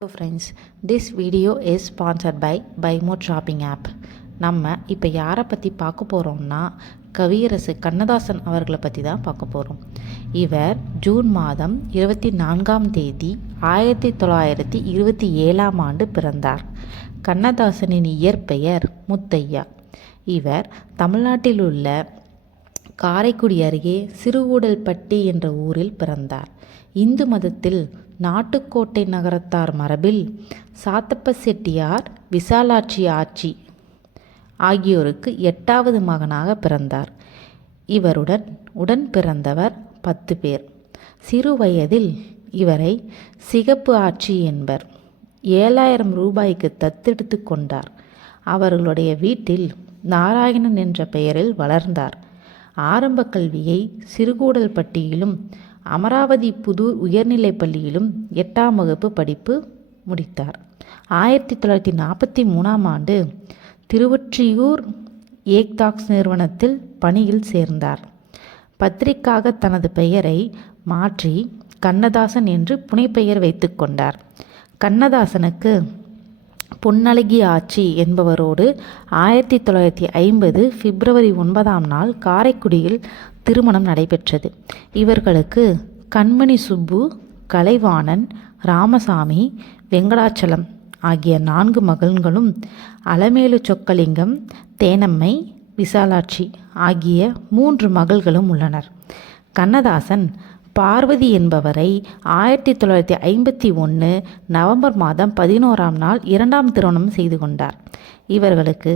Hello friends, this video is sponsored by BuyMode shopping app. நம்ம இப்போ யாரை பற்றி பார்க்க போகிறோம்னா கவியரசு கண்ணதாசன் அவர்களை பற்றி தான் பார்க்க போகிறோம். இவர் ஜூன் மாதம் 24ஆம் தேதி 1927ஆம் ஆண்டு பிறந்தார். கண்ணதாசனின் இயற்பெயர் முத்தையா. இவர் தமிழ்நாட்டில் உள்ள காரைக்குடி அருகே சிறுகூடல்பட்டி என்ற ஊரில் பிறந்தார். இந்து மதத்தில் நாட்டுக்கோட்டை நகரத்தார் மரபில் சாத்தப்ப செட்டியார், விசாலாட்சி ஆட்சி ஆகியோருக்கு 8வது மகனாக பிறந்தார். இவருடன் உடன் பிறந்தவர் 10 பேர். சிறு வயதில் இவரை சிகப்பு ஆட்சி என்பர். 7000 ரூபாய்க்கு தத்தெடுத்து கொண்டார். அவர்களுடைய வீட்டில் நாராயணன் என்ற பெயரில் வளர்ந்தார். ஆரம்ப கல்வியை சிறுகூடல்பட்டியிலும் அமராவதி புதூர் உயர்நிலைப் பள்ளியிலும் 8ஆம் வகுப்பு படிப்பு முடித்தார். 1943ஆம் ஆண்டு திருவொற்றியூர் ஏக்தாக்ஸ் நிறுவனத்தில் பணியில் சேர்ந்தார். பத்திரிக்காக தனது பெயரை மாற்றி கண்ணதாசன் என்று புனைப்பெயர் வைத்து கொண்டார். கண்ணதாசனுக்கு பொன்னழகி ஆச்சி என்பவரோடு 1950 பிப்ரவரி 9ஆம் நாள் காரைக்குடியில் திருமணம் நடைபெற்றது. இவர்களுக்கு கண்மணி சுப்பு, கலைவாணன், ராமசாமி, வெங்கடாச்சலம் ஆகிய 4 மகன்களும், அலமேலு சொக்கலிங்கம், தேனம்மை, விசாலாட்சி ஆகிய 3 மகள்களும் உள்ளனர். கண்ணதாசன் பார்வதி என்பவரை 1951 நவம்பர் மாதம் 11ஆம் நாள் 2ஆம் திருமணம் செய்து கொண்டார். இவர்களுக்கு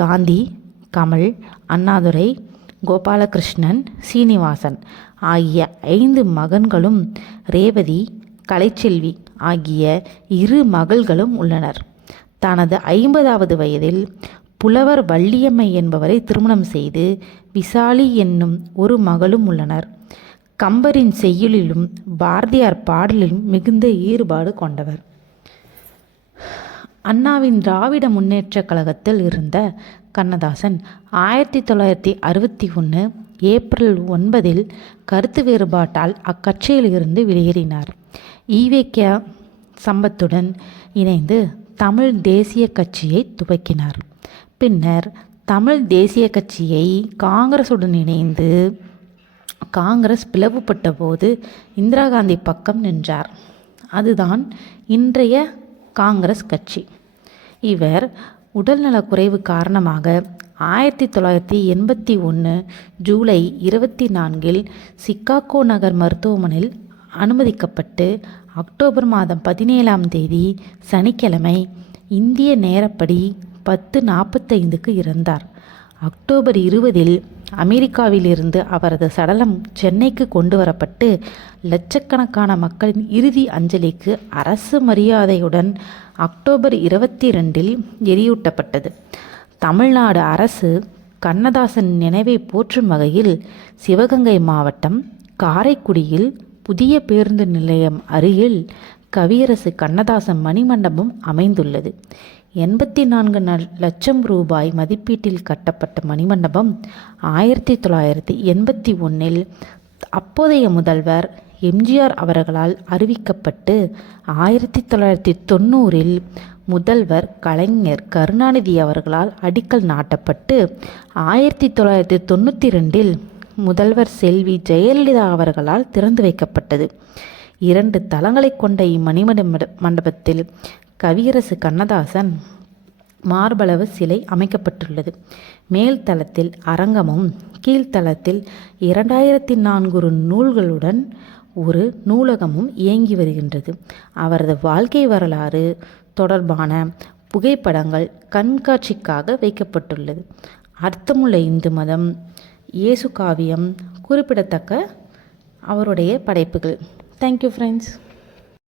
காந்தி, கமல், அண்ணாதுரை, கோபாலகிருஷ்ணன், சீனிவாசன் ஆகிய 5 மகன்களும், ரேவதி, கலைச்செல்வி ஆகிய 2 மகள்களும் உள்ளனர். தனது 50வது வயதில் புலவர் வள்ளியம்மை என்பவரை திருமணம் செய்து விசாலி என்னும் ஒரு மகளும் உள்ளனர். கம்பரின் செய்யுளிலும் பாரதியார் பாடலிலும் மிகுந்த ஈடுபாடு கொண்டவர். அண்ணாவின் திராவிட முன்னேற்ற கழகத்தில் இருந்த கண்ணதாசன் 1961 ஏப்ரல் 9 கருத்து வேறுபாட்டால் அக்கட்சியில் இருந்து வெளியேறினார். ஈவேக்க சம்பத்துடன் இணைந்து தமிழ் தேசிய கட்சியை துவக்கினார். பின்னர் தமிழ் தேசிய கட்சியை காங்கிரசுடன் இணைந்து காங்கிரஸ் பிளவுபட்ட போது இந்திரா காந்தி பக்கம் நின்றார். அதுதான் இன்றைய காங்கிரஸ் கட்சி. இவர் உடல்நலக்குறைவு காரணமாக 1981 ஜூலை 24 சிகாகோ நகர் மருத்துவமனையில் அனுமதிக்கப்பட்டு அக்டோபர் மாதம் 17ஆம் தேதி சனிக்கிழமை இந்திய நேரப்படி 10:45க்கு இறந்தார். அக்டோபர் 20 அமெரிக்காவிலிருந்து அவரது சடலம் சென்னைக்கு கொண்டு வரப்பட்டு லட்சக்கணக்கான மக்களின் இறுதி அஞ்சலிக்கு அரசு மரியாதையுடன் அக்டோபர் 22 எரியூட்டப்பட்டது. தமிழ்நாடு அரசு கண்ணதாசன் நினைவை போற்றும் வகையில் சிவகங்கை மாவட்டம் காரைக்குடியில் புதிய பேருந்து நிலையம் அருகில் கவியரசு கண்ணதாசன் மணிமண்டபம் அமைந்துள்ளது. 84 லட்சம் ரூபாய் மதிப்பீட்டில் கட்டப்பட்ட மணிமண்டபம் 1981 அப்போதைய முதல்வர் எம்ஜிஆர் அவர்களால் அறிவிக்கப்பட்டு 1990 முதல்வர் கலைஞர் கருணாநிதி அவர்களால் அடிக்கல் நாட்டப்பட்டு 1992 முதல்வர் செல்வி ஜெயலலிதா அவர்களால் திறந்து வைக்கப்பட்டது. 2 தளங்களை கொண்ட மண்டபத்தில் கவியரசு கண்ணதாசன் மார்பளவு சிலை அமைக்கப்பட்டுள்ளது. மேல் தளத்தில் அரங்கமும் கீழ்த்தளத்தில் 2400 நூல்களுடன் ஒரு நூலகமும் இயங்கி வருகின்றது. அவரது வாழ்க்கை வரலாறு தொடர்பான புகைப்படங்கள் கண்காட்சிக்காக வைக்கப்பட்டுள்ளது. அர்த்தமுள்ள இந்து மதம், இயேசு காவியம் குறிப்பிடத்தக்க அவருடைய படைப்புகள். Thank you friends.